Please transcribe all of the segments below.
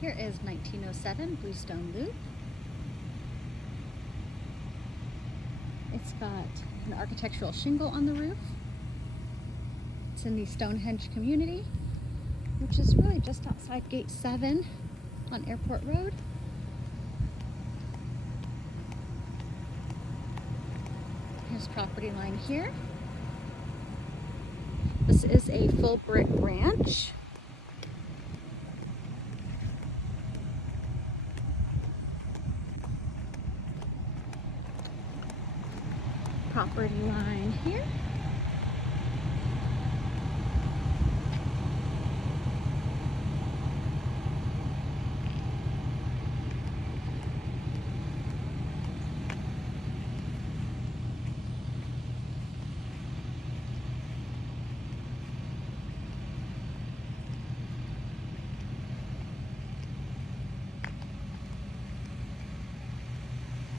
Here is 1907 Bluestone Loop. It's got an architectural shingle on the roof. It's in the Stonehenge community, which is really just outside Gate 7 on Airport Road. Here's property line here. This is a full brick ranch. Property line here.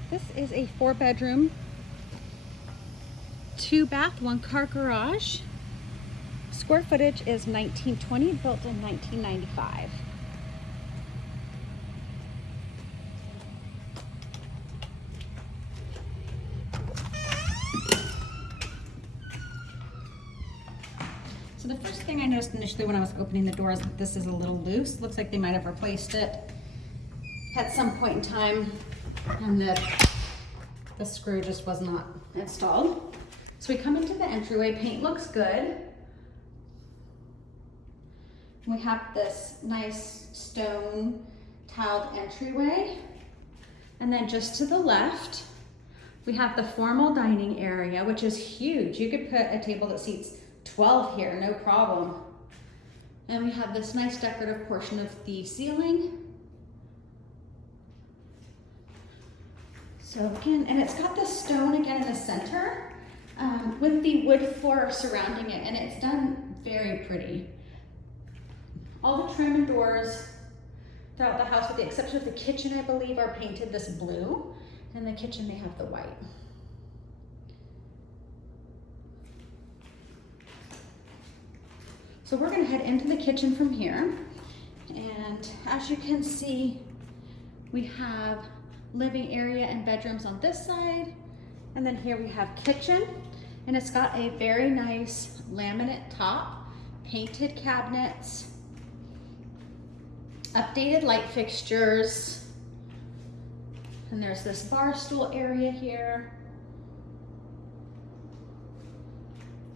This is a 4-bedroom, 2-bath, 1-car garage. Square footage is 1920, built in 1995. So the first thing I noticed initially when I was opening the door is that this is a little loose. Looks like they might have replaced it at some point in time, and that the screw just was not installed. So we come into the entryway, paint looks good. We have this nice stone tiled entryway. And then just to the left, we have the formal dining area, which is huge. You could put a table that seats 12 here, no problem. And we have this nice decorative portion of the ceiling. So again, and it's got the stone again in the center with the wood floor surrounding it, and it's done very pretty. All the trim and doors throughout the house, with the exception of the kitchen, I believe, are painted this blue, and the kitchen may have the white. So we're gonna head into the kitchen from here, and as you can see, we have living area and bedrooms on this side, and then here we have kitchen, and it's got a very nice laminate top, painted cabinets, updated light fixtures, and there's this bar stool area here,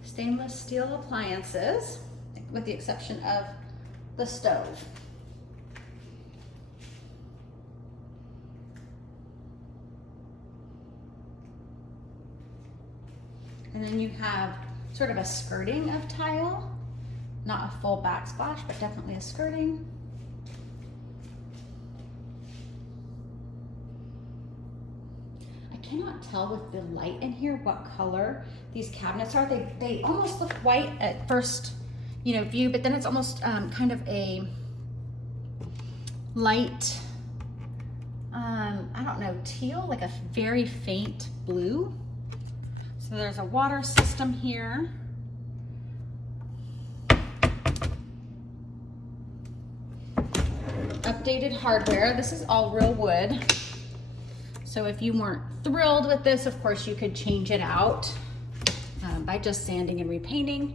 stainless steel appliances with the exception of the stove. And then you have sort of a skirting of tile, not a full backsplash, but definitely a skirting. I cannot tell with the light in here what color these cabinets are. They almost look white at first, view, but then it's almost kind of a light, I don't know, teal, like a very faint blue. So there's a water system here. Updated hardware. This is all real wood. So if you weren't thrilled with this, of course you could change it out by just sanding and repainting.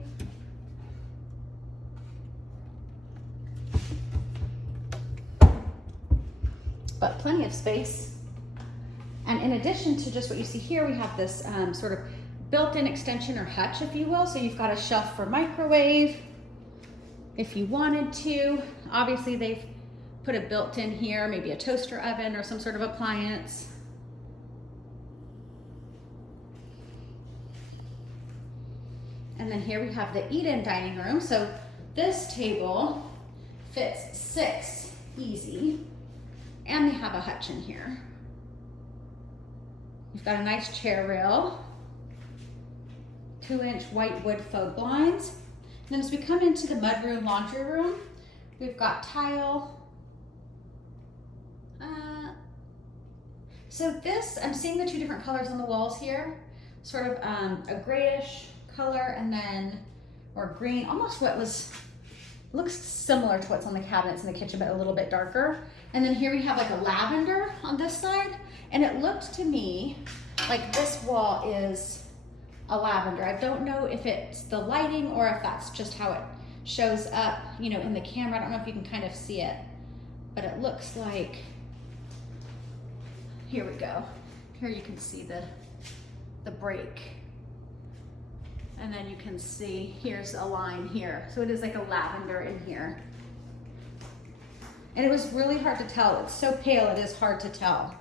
But plenty of space. And in addition to just what you see here, we have this sort of built-in extension or hutch, if you will. So you've got a shelf for microwave if you wanted to. Obviously they've put a built-in here, maybe a toaster oven or some sort of appliance. And then here we have the eat-in dining room. So this table fits 6 easy, and they have a hutch in here. You've got a nice chair rail, 2-inch white wood faux blinds. And then as we come into the mudroom laundry room, we've got tile. So this, I'm seeing the 2 different colors on the walls here, sort of a grayish color and then, or green, almost what was looks similar to what's on the cabinets in the kitchen, but a little bit darker. And then here we have like a lavender on this side. And it looked to me like this wall is a lavender. I don't know if it's the lighting or if that's just how it shows up, you know, in the camera. I don't know if you can kind of see it, but it looks like, here we go. Here you can see the break. And then you can see, here's a line here. So it is like a lavender in here. And it was really hard to tell. It's so pale, it is hard to tell.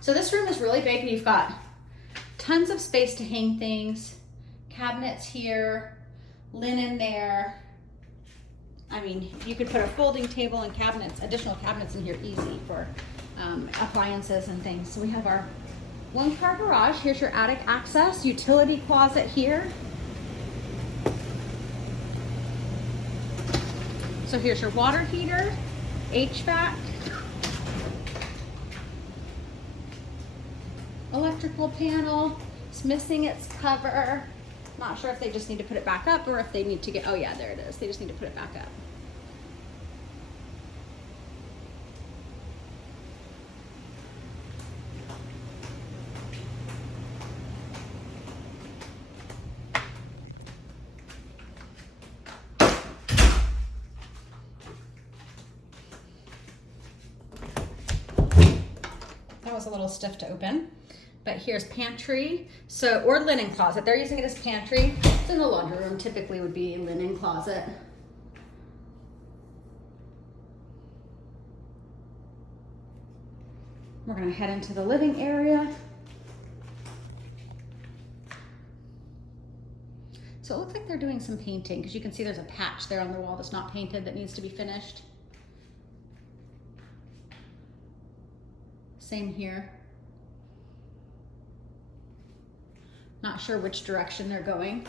So this room is really big, and you've got tons of space to hang things. Cabinets here, linen there. I mean, you could put a folding table and cabinets, additional cabinets in here easy for appliances and things. So we have our 1-car garage. Here's your attic access, utility closet here. So here's your water heater, HVAC, electrical panel. It's missing its cover. Not sure if they just need to put it back up or if they need to get, oh yeah, there it is. They just need to put it back up. That was a little stiff to open, but here's pantry, so, or linen closet. They're using it as pantry. It's in the laundry room, typically would be a linen closet. We're gonna head into the living area. So it looks like they're doing some painting, because you can see there's a patch there on the wall that's not painted that needs to be finished. Same here. Not sure which direction they're going,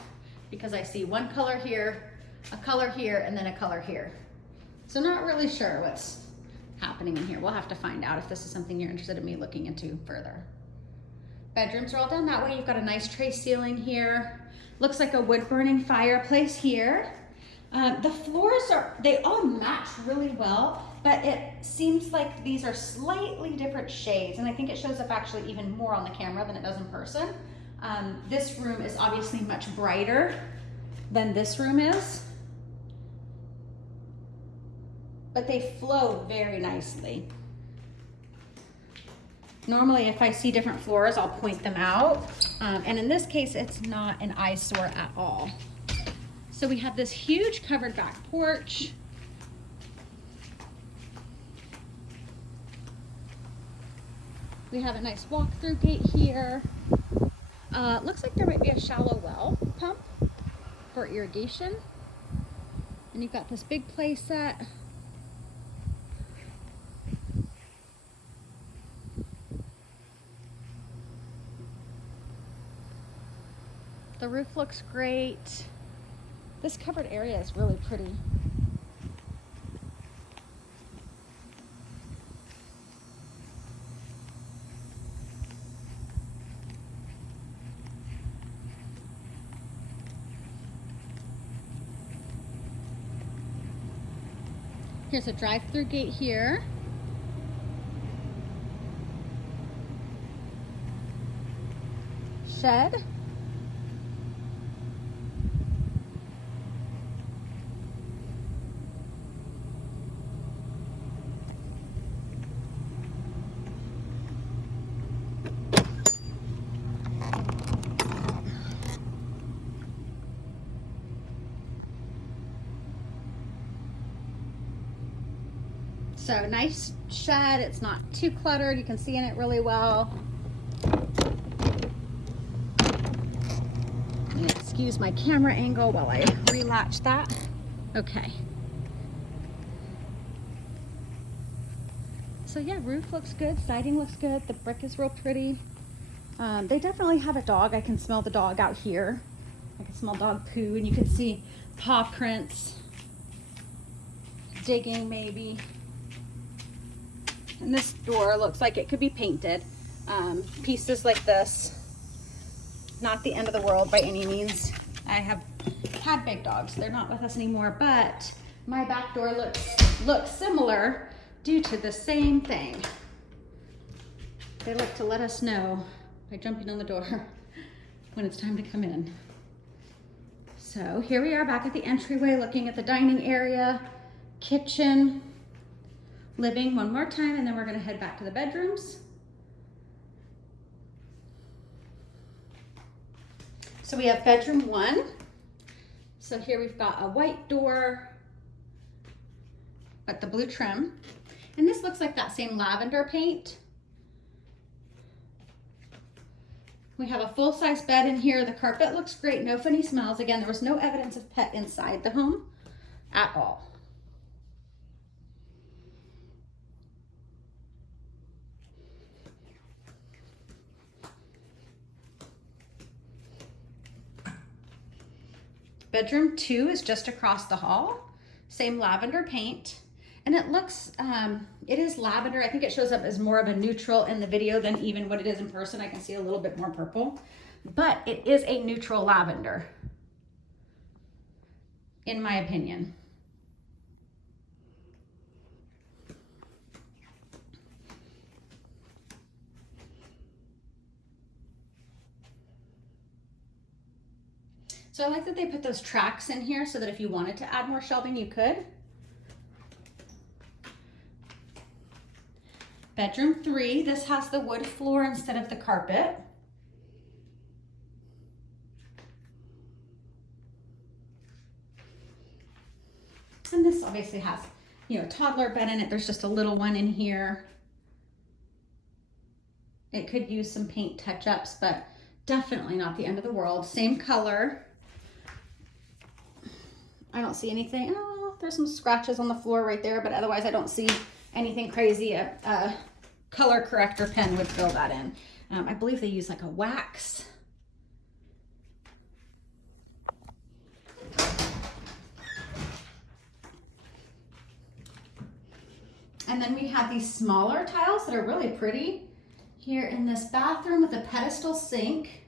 because I see one color here, a color here, and then a color here. So not really sure what's happening in here. We'll have to find out if this is something you're interested in me looking into further. Bedrooms are all done that way. You've got a nice tray ceiling here. Looks like a wood burning fireplace here. The floors they all match really well, but it seems like these are slightly different shades, and I think it shows up actually even more on the camera than it does in person. This room is obviously much brighter than this room is, but they flow very nicely. Normally, if I see different floors, I'll point them out, and in this case, it's not an eyesore at all. So we have this huge covered back porch. We have a nice walk-through gate here. Looks like there might be a shallow well pump for irrigation. And you've got this big play set. The roof looks great. This covered area is really pretty. Here's a drive-through gate here. Shed. So nice shed, it's not too cluttered, you can see in it really well. Excuse my camera angle while I relatch that. Okay. So yeah, roof looks good, siding looks good, the brick is real pretty. They definitely have a dog. I can smell the dog out here. I can smell dog poo, and you can see paw prints, digging maybe. And this door looks like it could be painted. Pieces like this, not the end of the world by any means. I have had big dogs. They're not with us anymore, but my back door looks similar due to the same thing. They like to let us know by jumping on the door when it's time to come in. So here we are back at the entryway, looking at the dining area, kitchen, living one more time, and then we're gonna head back to the bedrooms. So we have bedroom 1. So here we've got a white door, but the blue trim. And this looks like that same lavender paint. We have a full-size bed in here. The carpet looks great, no funny smells. Again, there was no evidence of pet inside the home at all. Bedroom 2 is just across the hall, same lavender paint. And it looks, it is lavender. I think it shows up as more of a neutral in the video than even what it is in person. I can see a little bit more purple, but it is a neutral lavender, in my opinion. So I like that they put those tracks in here so that if you wanted to add more shelving, you could. Bedroom 3, this has the wood floor instead of the carpet. And this obviously has, you know, a toddler bed in it. There's just a little one in here. It could use some paint touch-ups, but definitely not the end of the world. Same color. I don't see anything. Oh, there's some scratches on the floor right there, but otherwise I don't see anything crazy. A color corrector pen would fill that in. I believe they use like a wax. And then we have these smaller tiles that are really pretty here in this bathroom with a pedestal sink,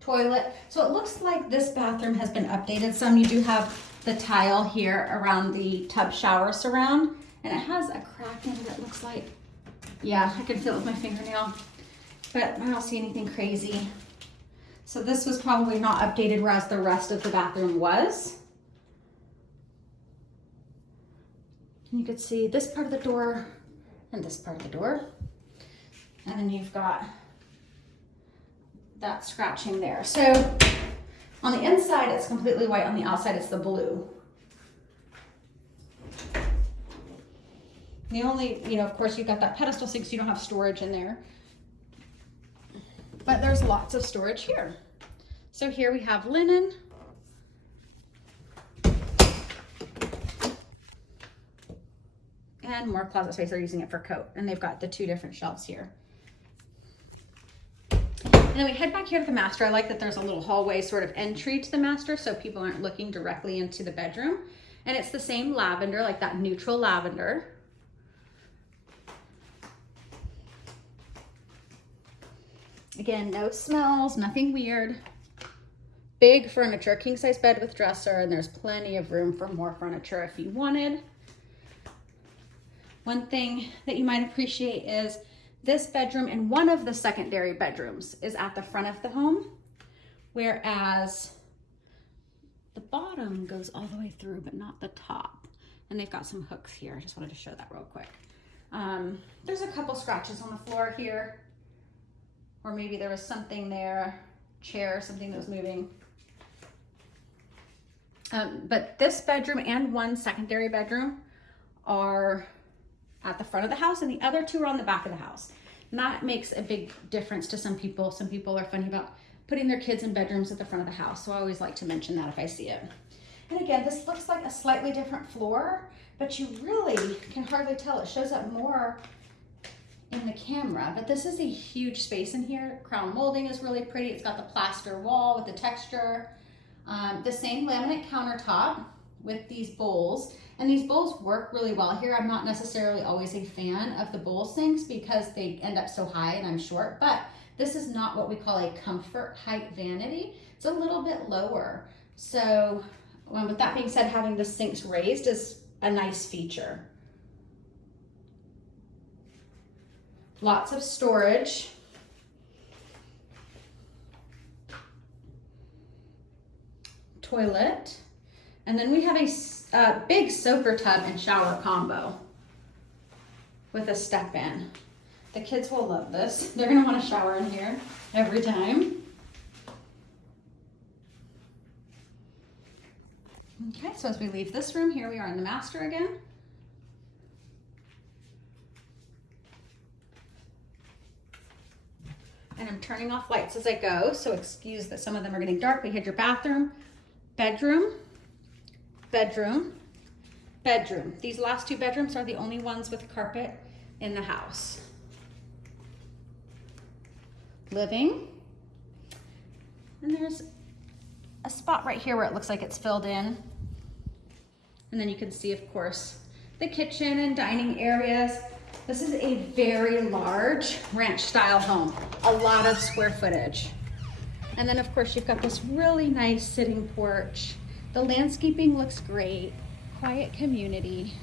toilet. So it looks like this bathroom has been updated some. You do have the tile here around the tub shower surround, and it has a crack in it that looks like, yeah, I can feel it with my fingernail, but I don't see anything crazy. So this was probably not updated, whereas the rest of the bathroom was. And you could see this part of the door and this part of the door. And then you've got that scratching there. So on the inside, it's completely white. On the outside, it's the blue. The only, you know, of course, you've got that pedestal sink, so you don't have storage in there. But there's lots of storage here. So here we have linen. And more closet space. They're using it for coat. And they've got the 2 different shelves here. And then we head back here to the master. I like that there's a little hallway sort of entry to the master so people aren't looking directly into the bedroom. And it's the same lavender, like that neutral lavender. Again, no smells, nothing weird. Big furniture, king size bed with dresser, and there's plenty of room for more furniture if you wanted. One thing that you might appreciate is this bedroom and one of the secondary bedrooms is at the front of the home, whereas the bottom goes all the way through, but not the top. And they've got some hooks here. I just wanted to show that real quick. There's a couple scratches on the floor here, or maybe there was something there, chair, something that was moving. But this bedroom and one secondary bedroom are at the front of the house, and the other 2 are on the back of the house. And that makes a big difference to some people. Some people are funny about putting their kids in bedrooms at the front of the house, so I always like to mention that if I see it. And again, this looks like a slightly different floor, but you really can hardly tell. It shows up more in the camera, but this is a huge space in here. Crown molding is really pretty. It's got the plaster wall with the texture. The same laminate countertop with these bowls. And these bowls work really well here. I'm not necessarily always a fan of the bowl sinks because they end up so high and I'm short, but this is not what we call a comfort height vanity. It's a little bit lower. So with that being said, having the sinks raised is a nice feature. Lots of storage. Toilet. And then we have a big soaker tub and shower combo with a step in. The kids will love this. They're gonna wanna shower in here every time. Okay, so as we leave this room, here we are in the master again. And I'm turning off lights as I go, so excuse that some of them are getting dark. We had your bathroom, bedroom, bedroom, bedroom. These last two bedrooms are the only ones with carpet in the house. Living. And there's a spot right here where it looks like it's filled in. And then you can see, of course, the kitchen and dining areas. This is a very large ranch style home, a lot of square footage. And then of course you've got this really nice sitting porch. The landscaping looks great, quiet community.